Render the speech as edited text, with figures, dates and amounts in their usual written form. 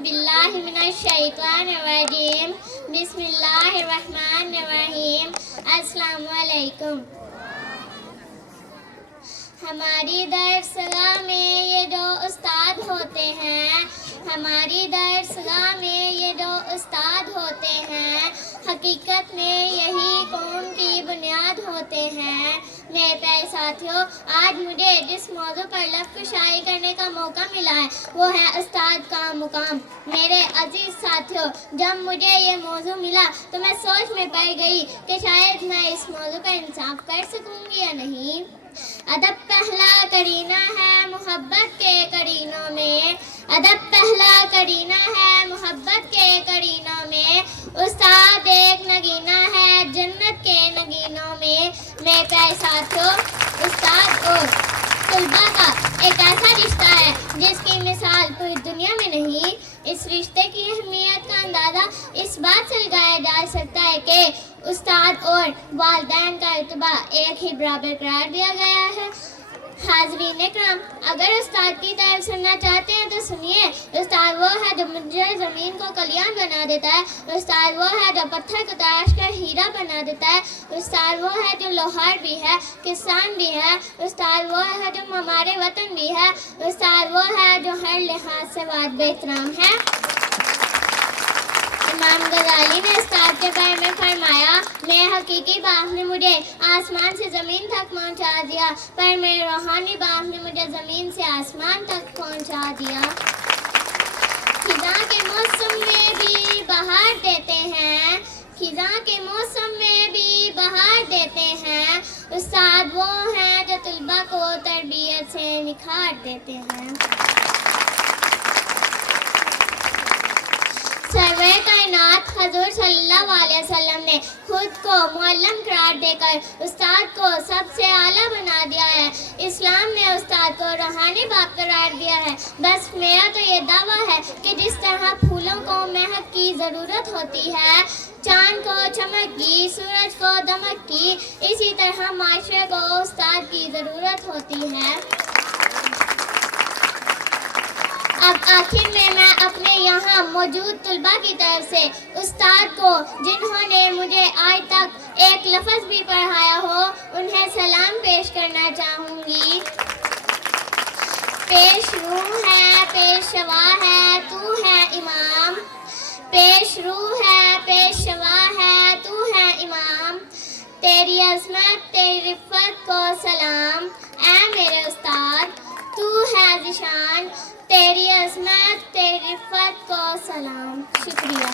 बिल्लाहि मिनश्शैतानिर्रजीम बिस्मिल्लाहिर्रहमानिर्रहीम। अस्सलामु अलैकुम। हमारी दरसगाह में ये जो उस्ताद होते हैं, हमारी दरसगाह में ये जो उस्ताद होते हैं, हकीकत में यही कौम की बुनियाद होते हैं। मेरे प्यारे साथियों, आज मुझे जिस मौजू पर लफ्ज़ कुशाई करने का मौका मिला है वो है उस्ताद का मुकाम। मेरे अजीज साथियों, जब मुझे ये मौजू मिला तो मैं सोच में पड़ गई कि शायद मैं इस मौजू पर इंसाफ कर सकूंगी या नहीं। अदब पहला करीना है मोहब्बत के करीनों में, अदब पहला करीना है मोहब्बत के करीनों में, उस्ताद एक नगीना है जन्नत के नगीनों में। मेरे प्यारे साथियों, उस्ताद और तलबा का एक ऐसा रिश्ता है जिसकी मिसाल पूरी दुनिया में नहीं। इस रिश्ते की अहमियत का अंदाज़ा इस बात से लगाया जा सकता है कि उस्ताद और वालिदैन का रुतबा एक ही बराबर करार दिया गया है। हाज़रीन इकराम, अगर उस्ताद की तारीफ सुनना चाहते हैं तो सुनिए। उस्ताद वो है जो मुझे ज़मीन को कलियान बना देता है, उस्ताद वो है जो पत्थर को तराश कर हीरा बना देता है, उस्ताद वो है जो लोहार भी है, किसान भी है, उस्ताद वो है जो हमारे वतन भी है, उस्ताद वो है जो हर लिहाज से वाजिब एहतराम है। इमाम गज़ाली ने उस्ताद के बारे में फरमाया, मेरे हकीकी बाप ने मुझे आसमान से ज़मीन तक पहुंचा दिया, पर मेरे रूहानी बाप ने मुझे ज़मीन से आसमान तक पहुंचा दिया। खिज़ां के मौसम में भी बहार देते हैं, खिज़ां के मौसम में भी बहार देते हैं, उस्ताद वो हैं जो तलबा को तरबियत से निखार देते हैं। सरवर कायनात हजूर सल्लल्लाहु अलैहि वसल्लम ने खुद को मुअल्लिम करार देकर उस्ताद को सबसे आला बना दिया है। इस्लाम ने उस्ताद को रूहानी बाप करार दिया है। बस मेरा तो ये दावा है कि जिस तरह फूलों को महक की ज़रूरत होती है, चांद को चमक की, सूरज को दमक की, इसी तरह माशरे को उस्ताद की ज़रूरत होती है। अब आखिर में मैं अपने यहाँ मौजूद तलबा की तरफ से उस्ताद को, जिन्होंने मुझे आज तक एक लफ्ज़ भी पढ़ाया हो, उन्हें सलाम पेश करना चाहूँगी। पेश रूह है, पेशवा है, तू है इमाम, पेश रूह है, पेशवा है, तू है इमाम, तेरी अज़मत तेरी रिफ़त को सलाम, ऐ मेरे उस्ताद तू है ज़िशान, तेरी अज़मत तेरी रिफ़त को सलाम। शुक्रिया।